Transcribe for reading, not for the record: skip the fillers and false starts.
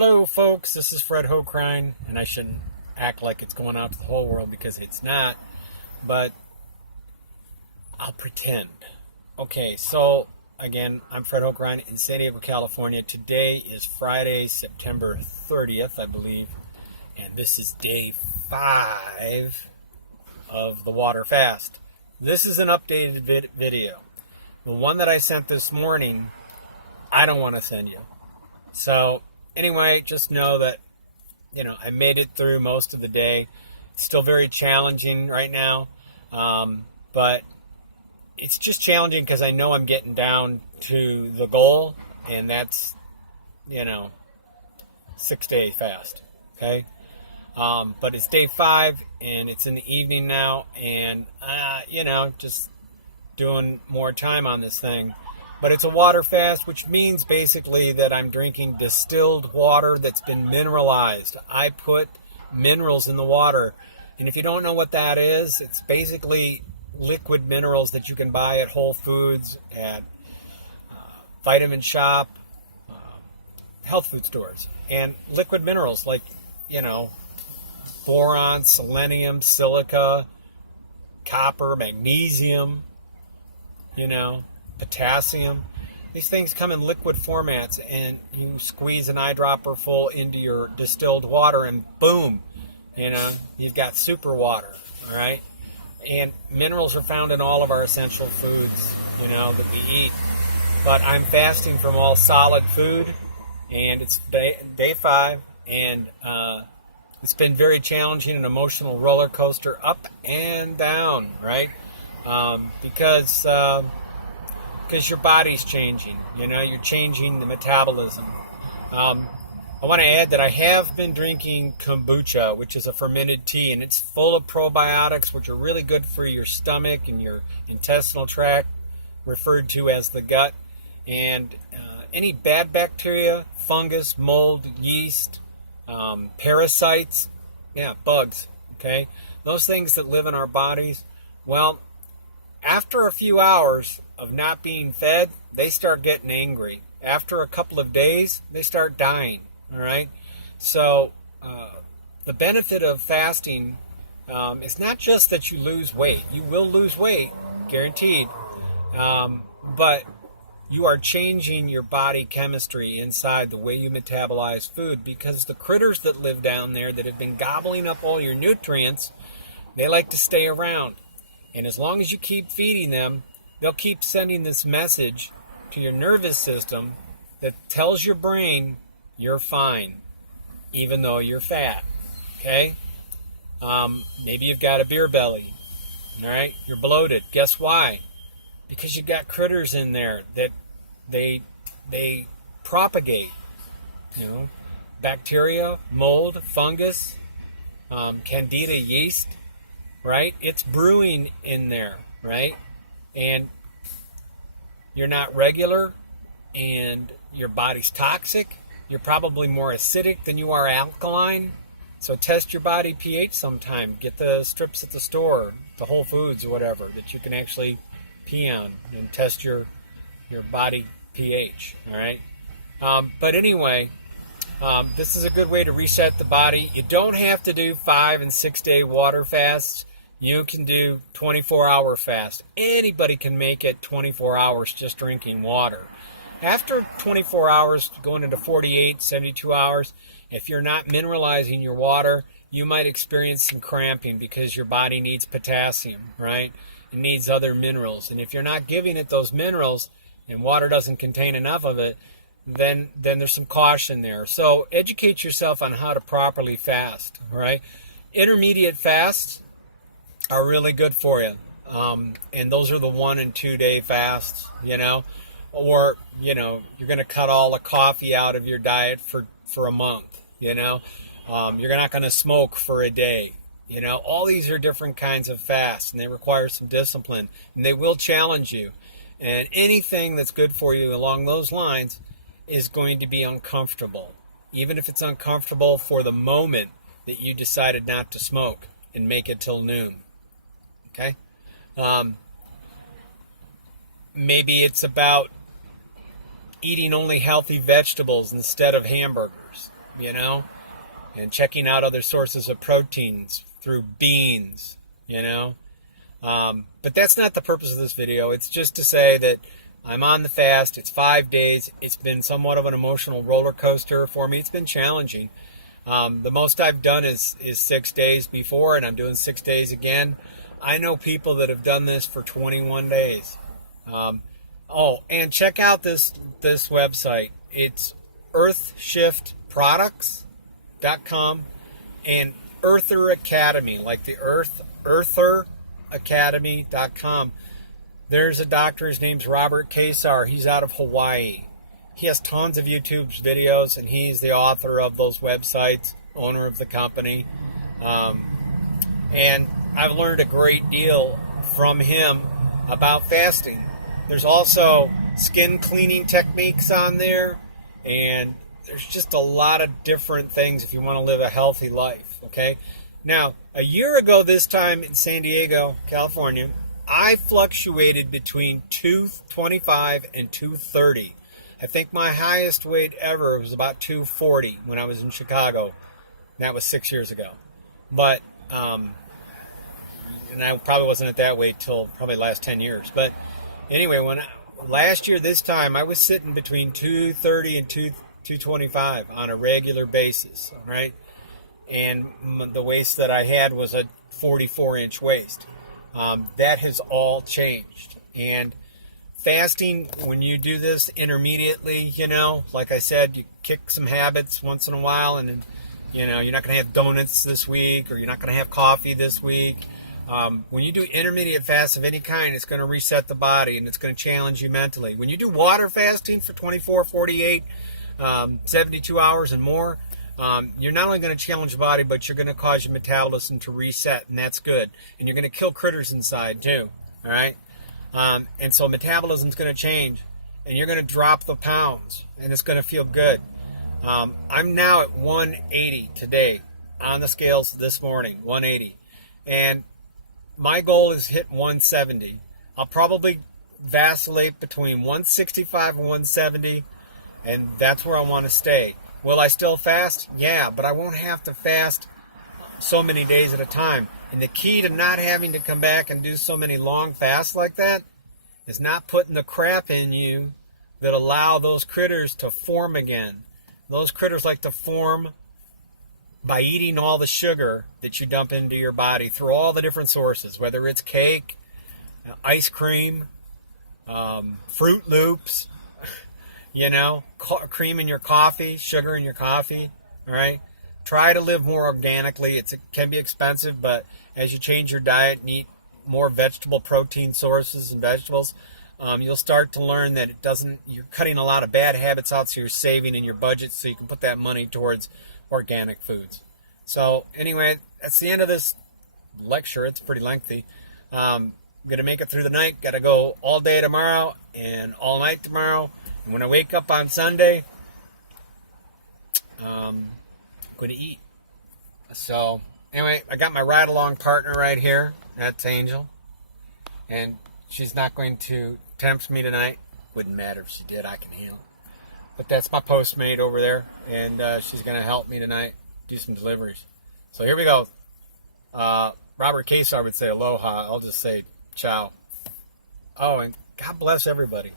Hello, folks. This is Fred Hokrine, and I shouldn't act like it's going out to the whole world because it's not, but I'll pretend. Okay, so again, I'm Fred Hokrine in San Diego, California. Today is Friday, September 30th, I believe, and this is day 5 of the water fast. This is an updated video. The one that I sent this morning, I don't want to send you. So anyway, just know that, I made it through most of the day. It's still very challenging right now, but it's just challenging because I know I'm getting down to the goal, and that's, 6-day fast, okay? But it's day 5, and it's in the evening now, and, just doing more time on this thing. But it's a water fast, which means basically that I'm drinking distilled water that's been mineralized. I put minerals in the water. And if you don't know what that is, it's basically liquid minerals that you can buy at Whole Foods, at Vitamin Shop, health food stores. And liquid minerals like, boron, selenium, silica, copper, magnesium, potassium. These things come in liquid formats, and you squeeze an eyedropper full into your distilled water, and boom, you've got super water, all right? And minerals are found in all of our essential foods, that we eat. But I'm fasting from all solid food, and it's day 5, and it's been very challenging, an emotional roller coaster, up and down, right? Because your body's changing, you're changing the metabolism. I want to add that I have been drinking kombucha, which is a fermented tea, and it's full of probiotics, which are really good for your stomach and your intestinal tract, referred to as the gut, and any bad bacteria, fungus, mold, yeast, parasites, bugs, okay? Those things that live in our bodies, well, after a few hours of not being fed, they start getting angry. After a couple of days, they start dying, all right? So the benefit of fasting is not just that you lose weight. You will lose weight, guaranteed, but you are changing your body chemistry inside the way you metabolize food, because the critters that live down there that have been gobbling up all your nutrients, they like to stay around. And as long as you keep feeding them, they'll keep sending this message to your nervous system that tells your brain you're fine, even though you're fat, okay? Maybe you've got a beer belly, all right? You're bloated. Guess why? Because you've got critters in there that they propagate, bacteria, mold, fungus, candida yeast, right? It's brewing in there, right? And you're not regular, and your body's toxic. You're probably more acidic than you are alkaline. So test your body pH sometime. Get the strips at the store, the Whole Foods or whatever, that you can actually pee on and test your body pH, all right? But anyway, this is a good way to reset the body. You don't have to do 5 and 6 day water fasts. You can do 24-hour fast. Anybody can make it 24 hours just drinking water. After 24 hours, going into 48, 72 hours, if you're not mineralizing your water, you might experience some cramping because your body needs potassium, right? It needs other minerals. And if you're not giving it those minerals and water doesn't contain enough of it, then there's some caution there. So educate yourself on how to properly fast, all right? Intermediate fasts are really good for you. And those are the 1 and 2 day fasts, or, you're going to cut all the coffee out of your diet for a month, you're not going to smoke for a day. All these are different kinds of fasts, and they require some discipline, and they will challenge you. And anything that's good for you along those lines is going to be uncomfortable, even if it's uncomfortable for the moment that you decided not to smoke and make it till noon. Okay? Maybe it's about eating only healthy vegetables instead of hamburgers. you know, and checking out other sources of proteins through beans, you know. But that's not the purpose of this video. It's just to say that I'm on the fast. It's 5 days. It's been somewhat of an emotional roller coaster for me. It's been challenging. The most I've done is 6 days before, and I'm doing 6 days again. I know people that have done this for 21 days. And check out this website. It's earthshiftproducts.com and Earther Academy, like the eartheracademy.com. There's a doctor, his name's Robert Kesar. He's out of Hawaii. He has tons of YouTube videos, and he's the author of those websites, owner of the company. And I've learned a great deal from him about fasting. There's also skin cleaning techniques on there, and there's just a lot of different things if you want to live a healthy life, okay? Now, a year ago this time in San Diego, California, I fluctuated between 225 and 230. I think my highest weight ever was about 240 when I was in Chicago. That was 6 years ago. But, and I probably wasn't at that weight till probably the last 10 years. But anyway, last year this time, I was sitting between 230 and 225 on a regular basis, all right? And the waist that I had was a 44-inch waist. That has all changed. And fasting, when you do this intermediately, you know, like I said, you kick some habits once in a while, and then, you know, you're not going to have donuts this week, or you're not going to have coffee this week. When you do intermediate fasts of any kind, it's going to reset the body, and it's going to challenge you mentally. When you do water fasting for 24, 48, 72 hours and more, you're not only going to challenge the body, but you're going to cause your metabolism to reset, and that's good. And you're going to kill critters inside too, all right? And so metabolism's going to change, and you're going to drop the pounds, and it's going to feel good. I'm now at 180 today on the scales this morning, 180. And my goal is hit 170. I'll probably vacillate between 165 and 170, and that's where I want to stay. Will I still fast? Yeah, but I won't have to fast so many days at a time. And the key to not having to come back and do so many long fasts like that is not putting the crap in you that allow those critters to form again. Those critters like to form by eating all the sugar that you dump into your body through all the different sources, whether it's cake, ice cream, Fruit Loops, you know, cream in your coffee, sugar in your coffee, all right? Try to live more organically. It can be expensive, but as you change your diet and eat more vegetable protein sources and vegetables, you'll start to learn that you're cutting a lot of bad habits out, so you're saving in your budget so you can put that money towards organic foods. So anyway, that's the end of this lecture. It's pretty lengthy. I'm going to make it through the night. Got to go all day tomorrow and all night tomorrow. And when I wake up on Sunday, I'm going to eat. So anyway, I got my ride-along partner right here. That's Angel. And she's not going to tempt me tonight. Wouldn't matter if she did. I can handle it. But that's my Postmate over there. And she's going to help me tonight do some deliveries. So here we go. Robert Kesar would say aloha. I'll just say ciao. Oh, and God bless everybody.